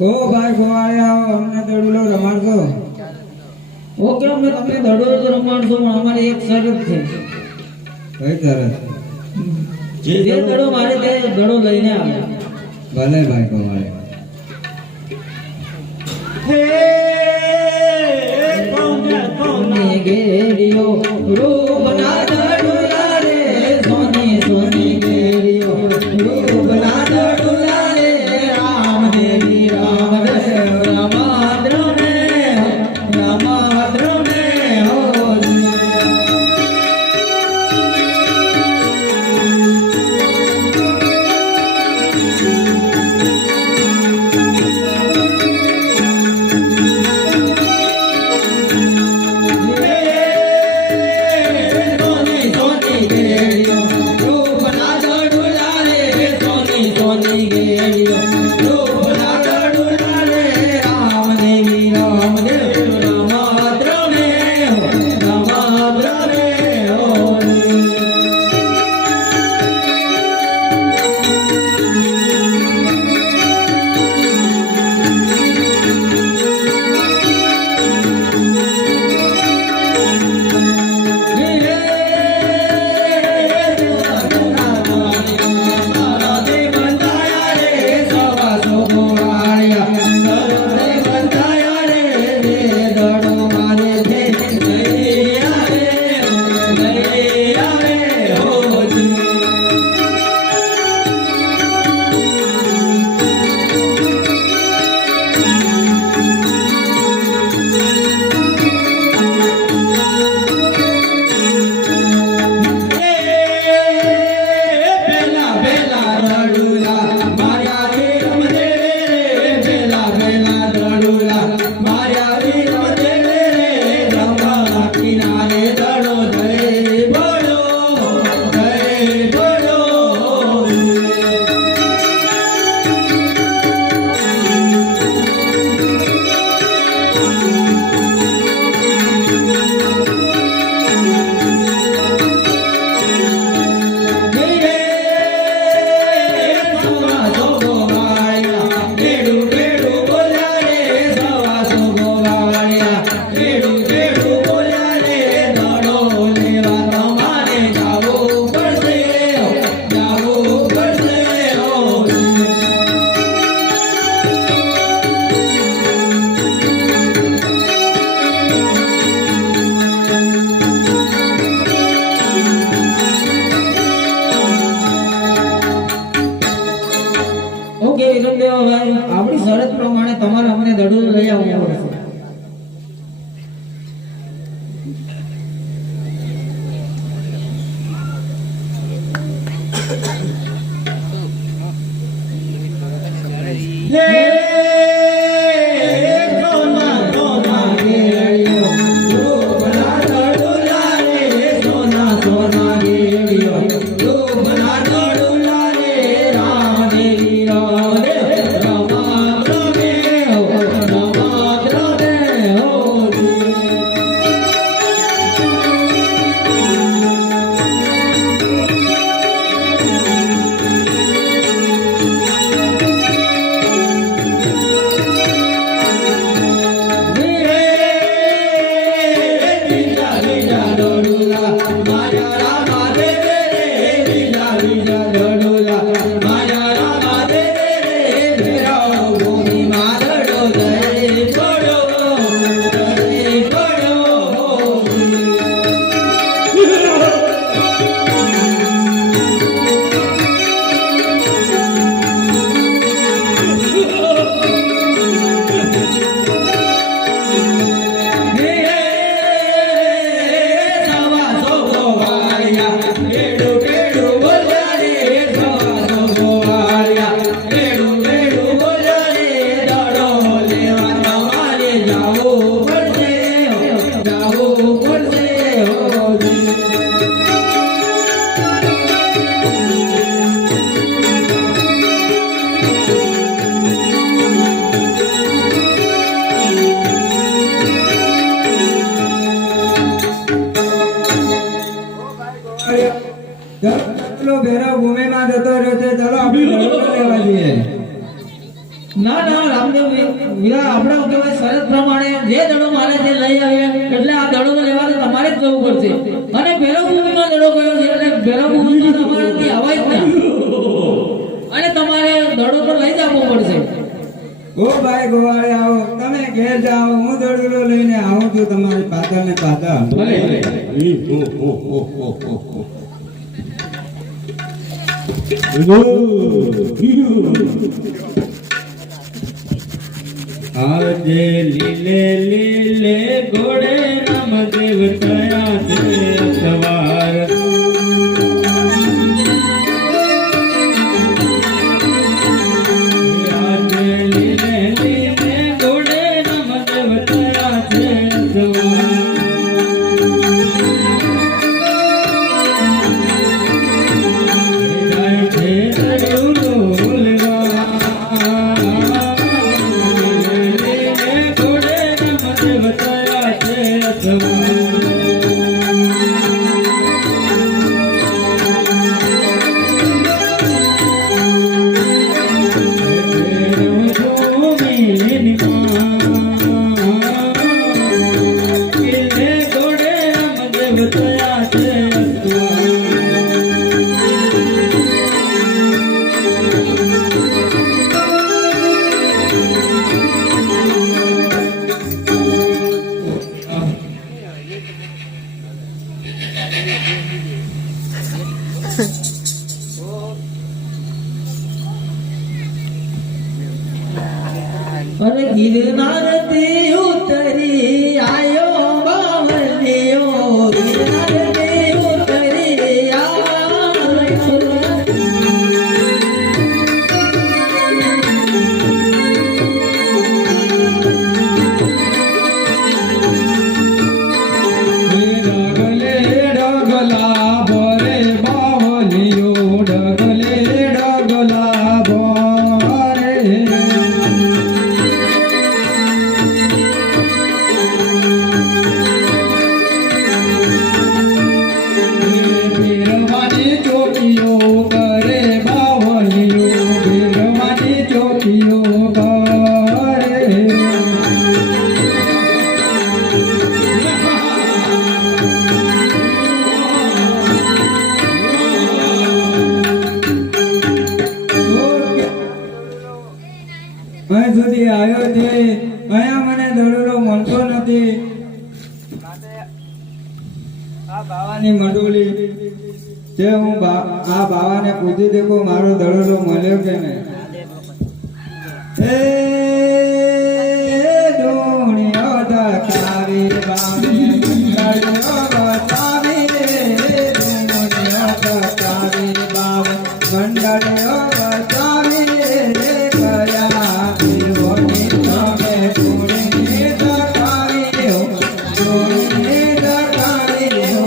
ઓ ભાઈ ગોવાળિયા અમને દડુલો રમાડજો. ઓકે અમે તમને દડો તો રમાડશો પણ અમારી એક શરત છે. કઈ શરત? જે દડો મારે તે દડો લઈને આવે. ભલે ભાઈ ગોવાળિયા. હે કોને ગેડિયો રૂપના દડુલા રે સોની સોની ગેડિયો રૂપના દડુલા રે રામ દેવી રામ રે રામાદ્રને હો ભાઈ આપણી શરત પ્રમાણે તમારે અમને દડું લઈ આવવું પડશે. પેલો ભેરા ભૂમિમાં જતો રહ્યો છે, ચાલો આપણે દડો લેવા જઈએ. ના ના રામદેવ વીરા, આપણે કહેવાય શરત પ્રમાણે જે દડો મારે તે લઈ આવીએ, એટલે આ દડો તો લેવા તો તમારે જ જવું પડશે. અને ભેરા ભૂમિમાં દડો ગયો છે એટલે ભેરા ભૂમિમાં તમારાથી અવાય જ ના, અને તમારે દડો તો લઈ જ આવવો પડશે. ઓ ભાઈ ગોવાળે આવો, તમે ઘેર જાઓ, હું દડુલો લઈને આવું છું તમારી પાછળ ને પાછળ. આજે લીલે લીલે ઘોડે રામદેવ થયા છે સવાર. આજે લીલે લીલે ઘોડે રામદેવ થયા છે સવાર. જાય છે દડુલો લેવા, અરે ગિરનારથી ઉતરી આયો બાવલિયો, ગિરનારથી ઉતરી આયો. ડગલે ડગલા ભરે બાવલિયો, ડગલે ડગલા ભરે. ભીરવાની ચોકીઓ કરે બાવલિયો, ભીરવાની ચોકીઓ કરે. અહીં સુધી આવ્યો છે, અહીંયા મને દડુલો મળતો નથી. આ બાવાની મંડોલી છે, હું આ બાવાને પૂછી દેખું મારો દડુલો મળ્યો કે નહીં. હે ધૂણિયો ધકાવી બાવે મંડળિયો બતાવી રે ધૂણિયો ધકાવી બાવે મંડળિયો બતાવી રે કયા દેવોની તમે ધૂણી ધકાવી હો ધૂણી ધકાવી હો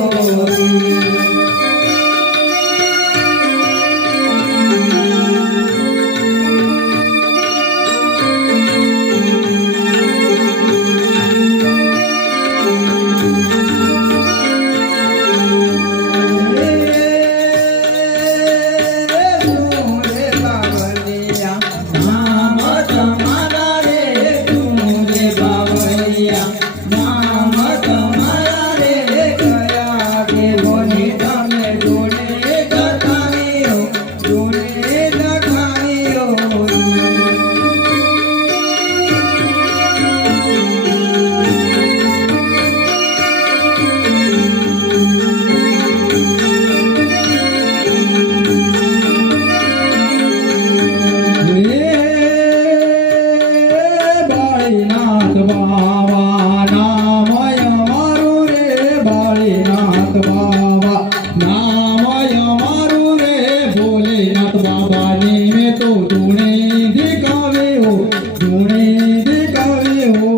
બાળીનાથ બાવા નામય મારું રે બાળીનાથ બાવા નામય મારું રે ભોલેનાથ બાબાની મેં તો ધૂણે દેખાવે હો ધૂણે દેખાવે હો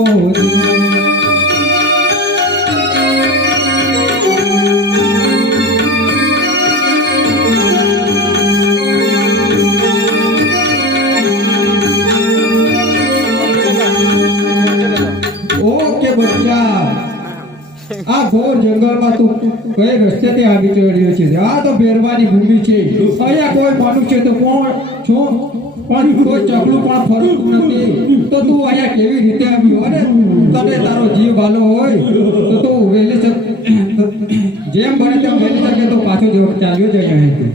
ઓકે બચ્ચા આ ઘોર જંગલમાં તું કઈ રસ્તેથી આવી ચડ્યો છે આ તો ભેરવાની ભૂમિ છે અહીંયા કોઈ મનુષ્ય તો કોણ છો પણ કોઈ ચકલું પણ ફરતું નથી તો તું અહીંયા કેવી રીતે આવ્યો અને તને તારો જીવ ભાલો હોય તો તું વહેલી જેમ બને તેમ વહેલી શકે તો પાછો ચાલ્યો જાય અહીંથી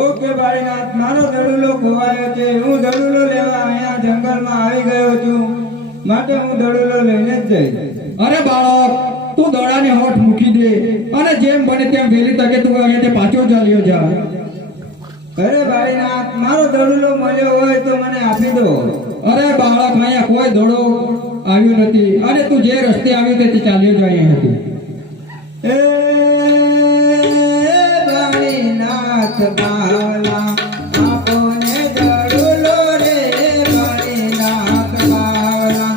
ઓકે બાળીનાથ મારો દડુલો ખોવાયો છે હું દડુલો લેવા અહીંયા જંગલમાં આવી ગયો છું માટે હું દડુલો લઈને જ જઈશ અરે બાળક તું દડાને હોઠ મૂકી દે અને જેમ બને તેમ વહેલી તકે તું અહીંયાથી પાછો ચાલ્યો જા અરે બાળીનાથ મારો દડુલો મળ્યો હોય તો મને આપી દો અરે બાળક અહીંયા કોઈ દડો આવ્યો નથી અને તું જે રસ્તે આવ્યો તેથી ચાલ્યો જાય અહીંયાથી એ બાળીનાથ બાવલા આપોને દડુલો રે બાળીનાથ બાવલા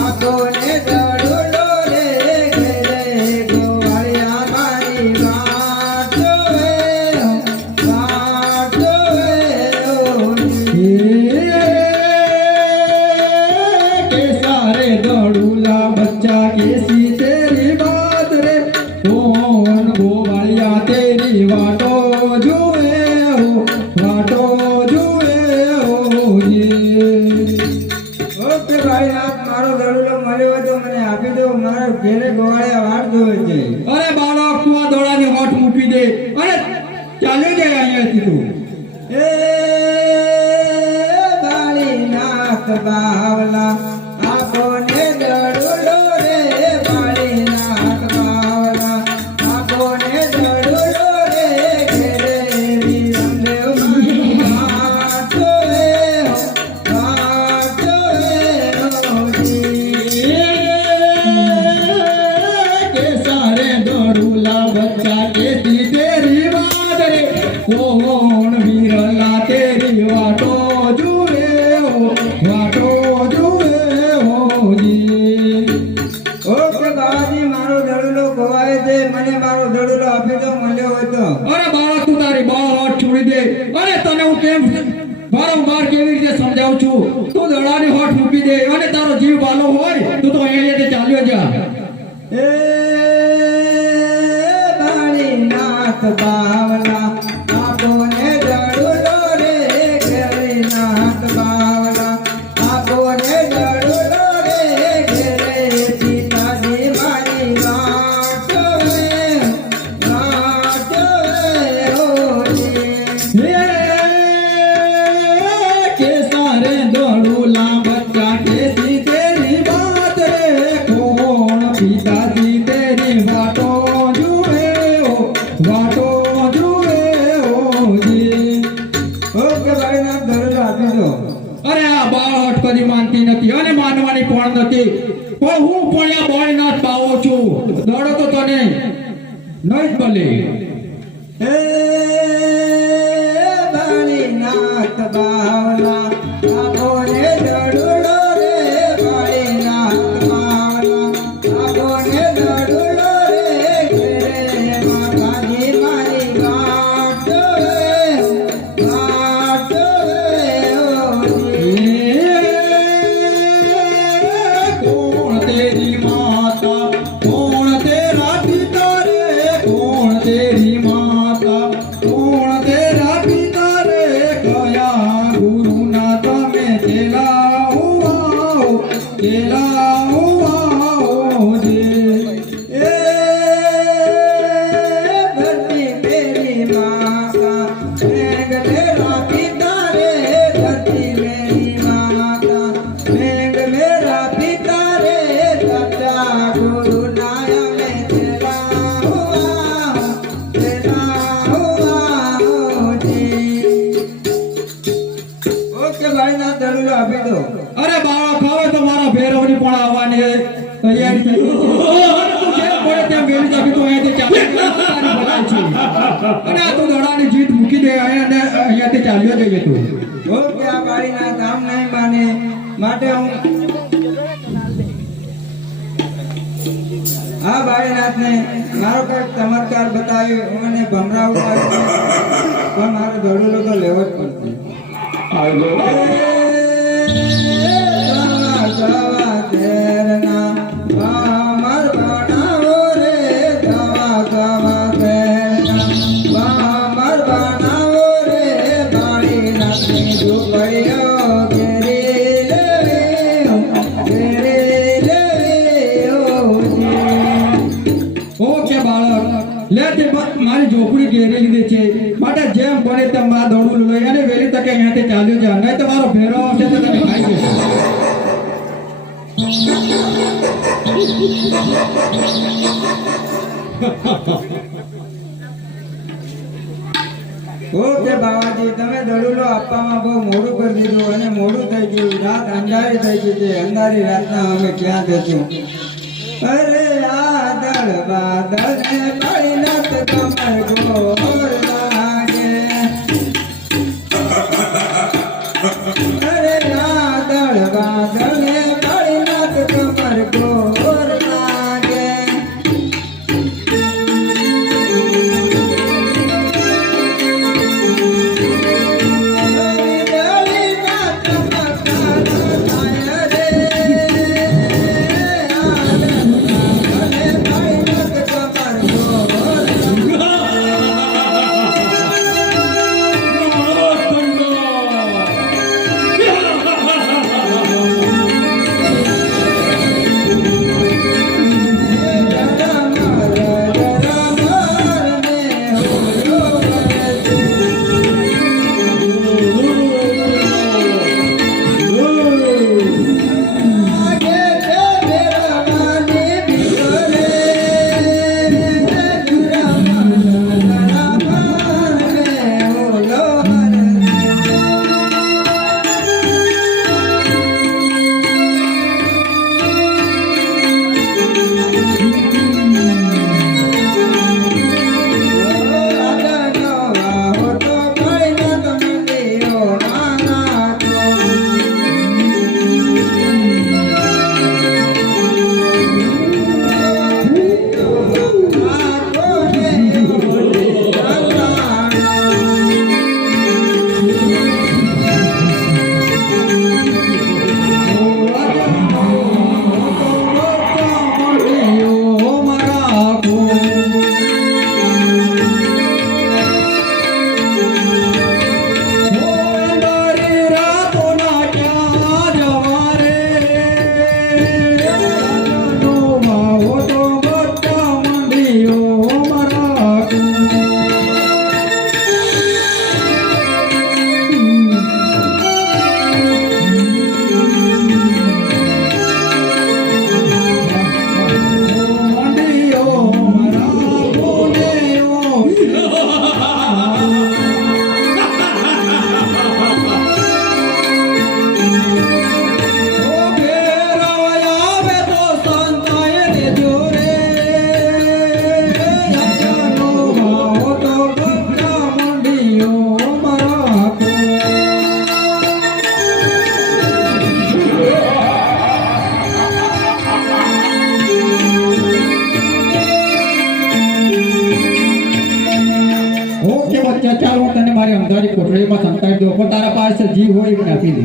આપોને દડુલો રે ઘરે ગોવાળિયા મારી વાટ જોવે के सारे दड़ूला बच्चा कैसी तेरी बात रे कौन गोवालिया तेरी वाटो जुए हो ये ઓકે બાળીનાથ મારો દડુલો મળ્યો હોય તો મને આપી દો મારા ઘેરે ગોવાળિયા વાટ જોવે છે અરે બાળક તું આ દોડાની હોઠ મૂકી દે અને ચાલ્યો જાય અહીંયાથી તું એ બાળીનાથ બાવલા આપોને દડુલો રે બાળીનાથ બાવલા આપોને દડુલો રે ઘેરે વિરમદેવ મારી વાટ જોવે હોજી के सारे दड़ूला बच्चा कैसी तेरी बात रे कौन वीरला तेरी वाटो जुए हो जी ઓકે બાબાજી મારો દડુલો ખોવાય છે મને મારો દડુલો આપી દો મળ્યો હોય તો અરે બાળક તું તારી બાળ હાથ છોડી દે અને તને હું કેમ વારંવાર કેવી રીતે સમજાવું છું તું દડાની હોઠ મૂકી દે અને તારો જીવ વાલો હોય તું તો અહીંયા ચાલ્યો જા એ બાળીનાથ બાવલા આપોને દડુલો રે ઘેરીનાથ બાવલા આપોને દડુલો રે ઘેરે પિતાજી મારી વાટ જોવે હોજી के सारे दड़ूला बच्चा कैसी तेरी बात रे कौन पिताजी तेरी वाटो जुए हो जी ઓકે બાળીનાથ દડુલો આપી દો अरे आ बाल हट બધી માનતી નથી અને માનવાની પણ નથી. પણ હું પણ આ ભોળીનાથ પાવો છું. દડો તો તને નહીં જ ભલે. હે ભોળીનાથ બાવલા આપોને દડુલો રે ભોળીનાથ બાવલા આપોને દડુલો રે ઘેરે માતાજી મારી વાટ કોણ તેરી માતા કોણ તેરા પિતા રે કોણ તેરી માતા કોણ તેરા પિતા રે કયા ગુરુના તમે ચેલા હુઆઓ જે એ ધરતી મેરી માતા મેઘ મેરા પિતા રે ધરતી મેરી માતા મેઘ મેરા પિતા રે સચ્ચા ગુરુ નાયમે ચેલા હુઆ જી. ઓકે ભાઈ ના દડુલો આપી દો. અરે બાવા ખાવે તો મારા ભેરવની પણ આવવાની તૈયારી થઈ ગઈ છે. તું જેમ પડે તેમ વેલી આપી તો અહીંયાથી ચાલી તારી ભલાઈ છે. અને આ તું દડાની જીત મૂકી દે અહીંયાથી ચાલ્યો જઈએ તું. ઓકે આ બાળીના કામ નહીં માને માટે હું આ બાળીનાથને મારો કંઈક ચમત્કાર બતાવ્યો હું એને ભમરાવું પણ મારો દડુલો તો લેવો જ પડશે. સવા શેરના ભામર બનાવો રે સવા શેરના ભામર બનાવો રે બાળીનાથની ઝૂંપડીઓ ઘેરી લેવી ઓકે બાળક લે તે મારી ઝોપડી ઘેરી લીધી છે માટે જેમ બને તેમ આ દડું લઈ અને વહેલી તકે અહીંયાથી ચાલ્યો જા નહીં તો મારો ભેરો આવશે તો તને ખાઈ જશે. ઓકે બાવાજી તમે દડુલો આપવામાં બહુ મોડું કરી દીધું અને મોડું થઈ ગયું રાત અંધારી થઈ ગઈ છે અંધારી રાતના અમે ક્યાં જશું. અરે આ દળ બાદળ ને બાળીનાથ કમર ગોર લાગે. અરે આ દળ બાદળ ને બાળીનાથ કમર ગોર લાગે. ચાલ હું તને મારી અંધારી કોઠડીમાં સંતાડી દઉં પણ તારા પાસે જીવ હોય એ આપી દે.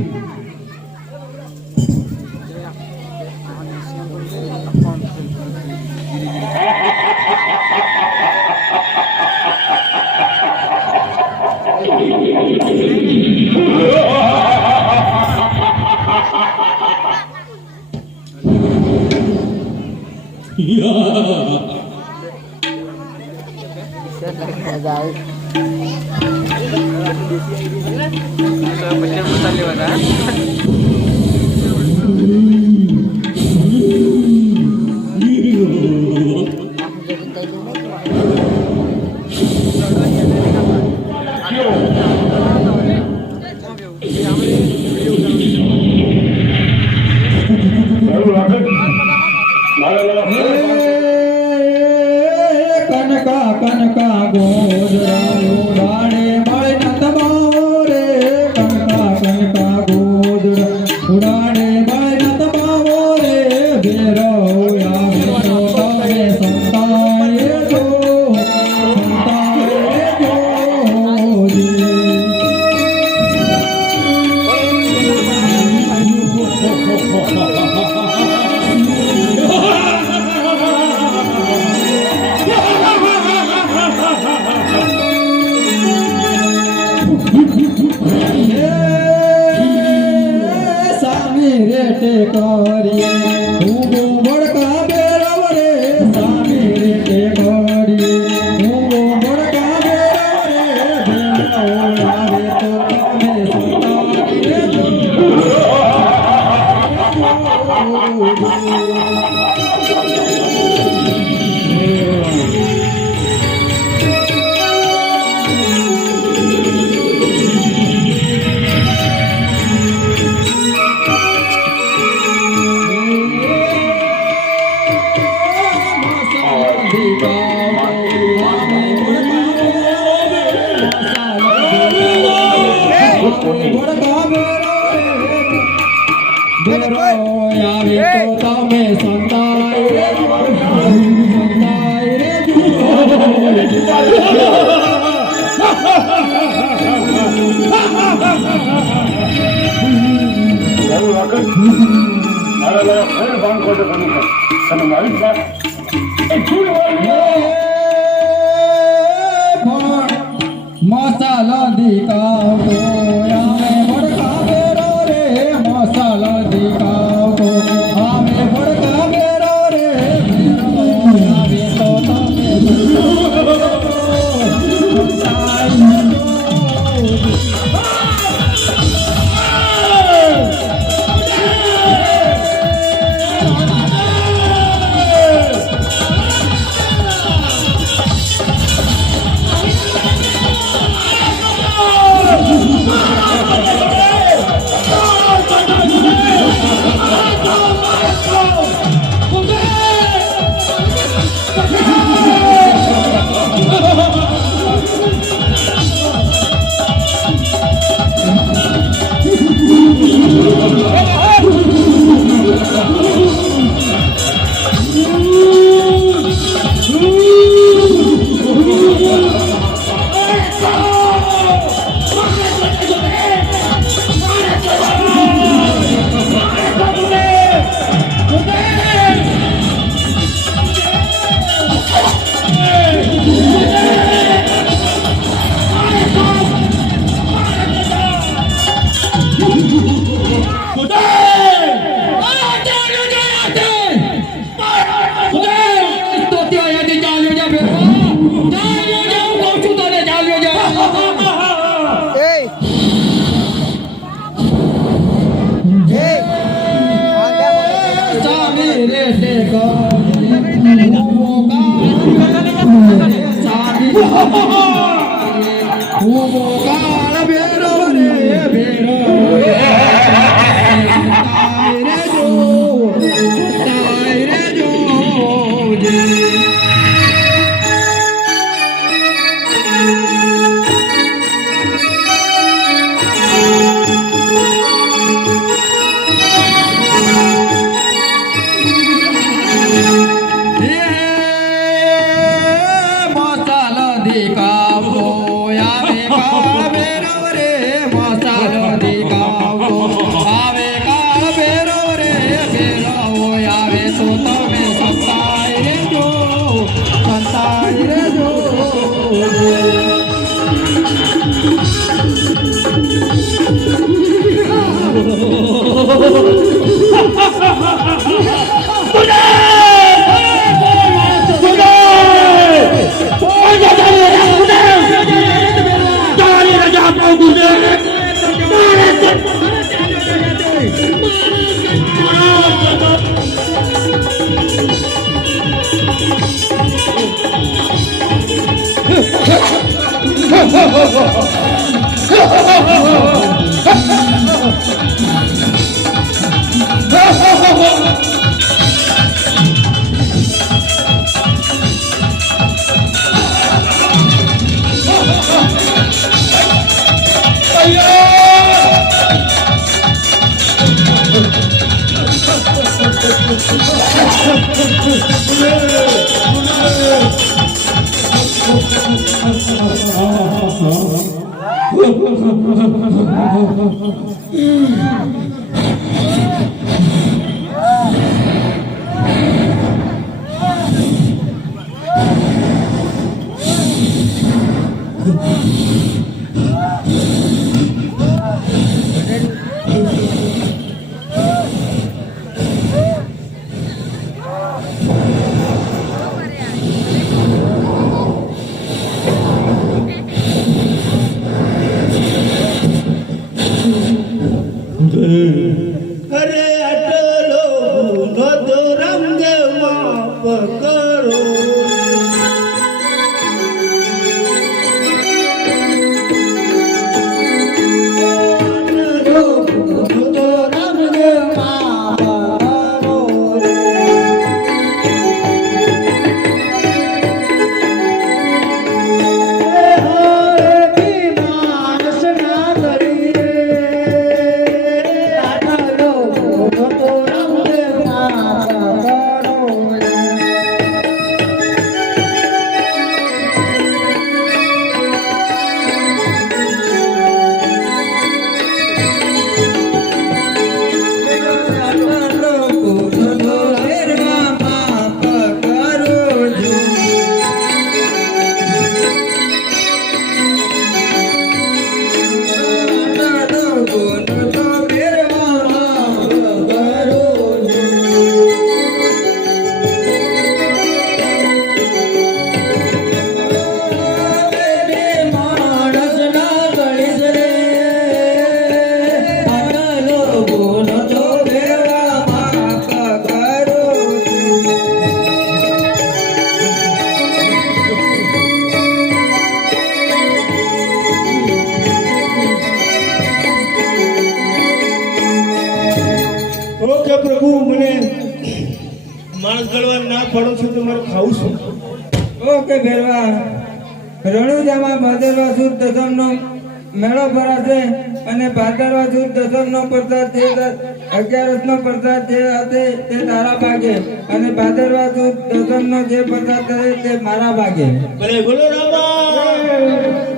કનકા કનકા ગોધરા ઉડાડે મળે નતબાવો રે. કનકા કનકા ગોધરા ઉડાડે મળે નતબાવો રે. ભેરો આવે તો તમે સંતાય જો, સંતાય સામી રેટે કરીએ ઊંઘો બળકા બેરવ રે. સામી રેટે કરીએ ઊંઘો બળકા બેરવ રે. ભેરો આવે તો તમે સંતાય જો. આવે તો તમે સંતાય રે જો, સંતાય રે મસાલા દીકાવો આમે ભડકા બેરો રે. મસાલા દીકાવો આમે ભડકા બેરો રે. આવે તો તમે અરે અટલો નતો રંગ માપ કરો ઓકે પ્રભુ મને માણસ ગળવા ના પડો છો તો મારે ખાવું છું ઓકે ભેરવા રણુજામાં ભાદરવા સુદ દસમનો મેળો ભરાશે અને ભાદરવા સુદ દસમનો પ્રસાદ તે 11નો પ્રસાદ જે હશે તે તારા ભાગે અને ભાદરવા સુદ દસમનો જે પ્રસાદ કરે તે મારા ભાગે. ભલે બોલો રામા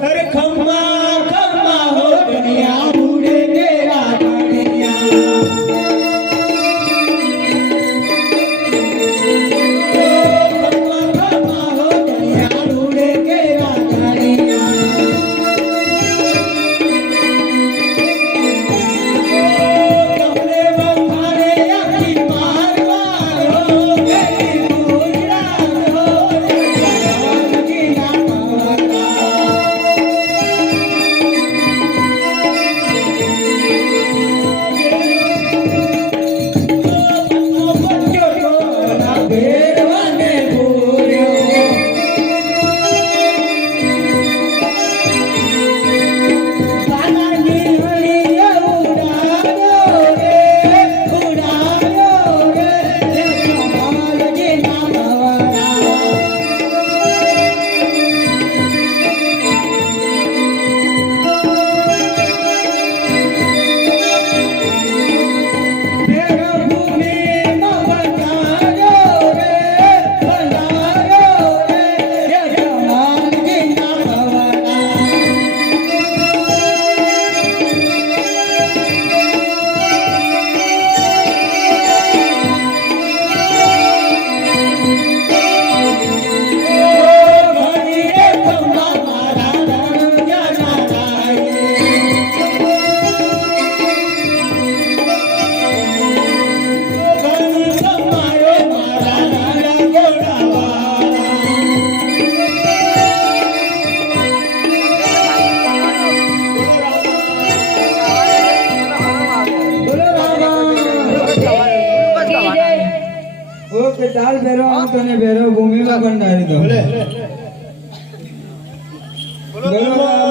અરે ખમ્મા ખમ્મા હો દુનિયા ઉડે તેરા દાણિયા ચાલ ભેરવ હું તને ભેરવ ભૂમિમાં કંડારી દઉં ભલે ગરુડામાં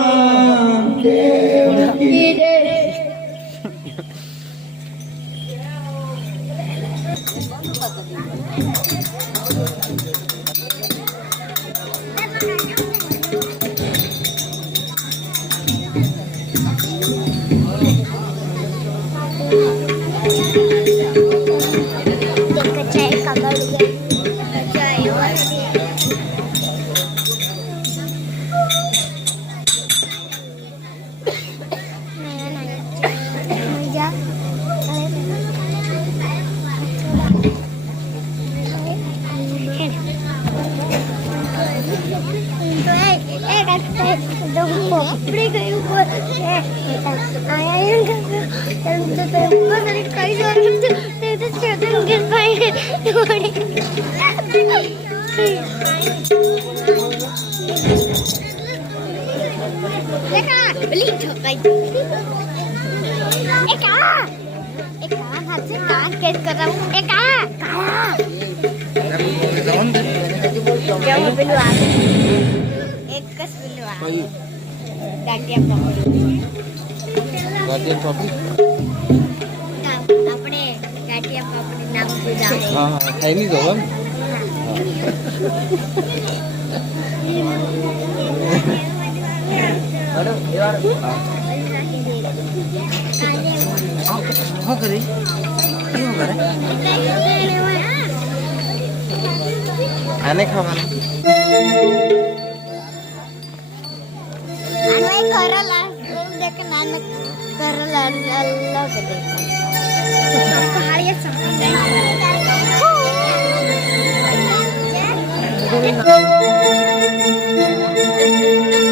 આને ખાવાનું Thank you.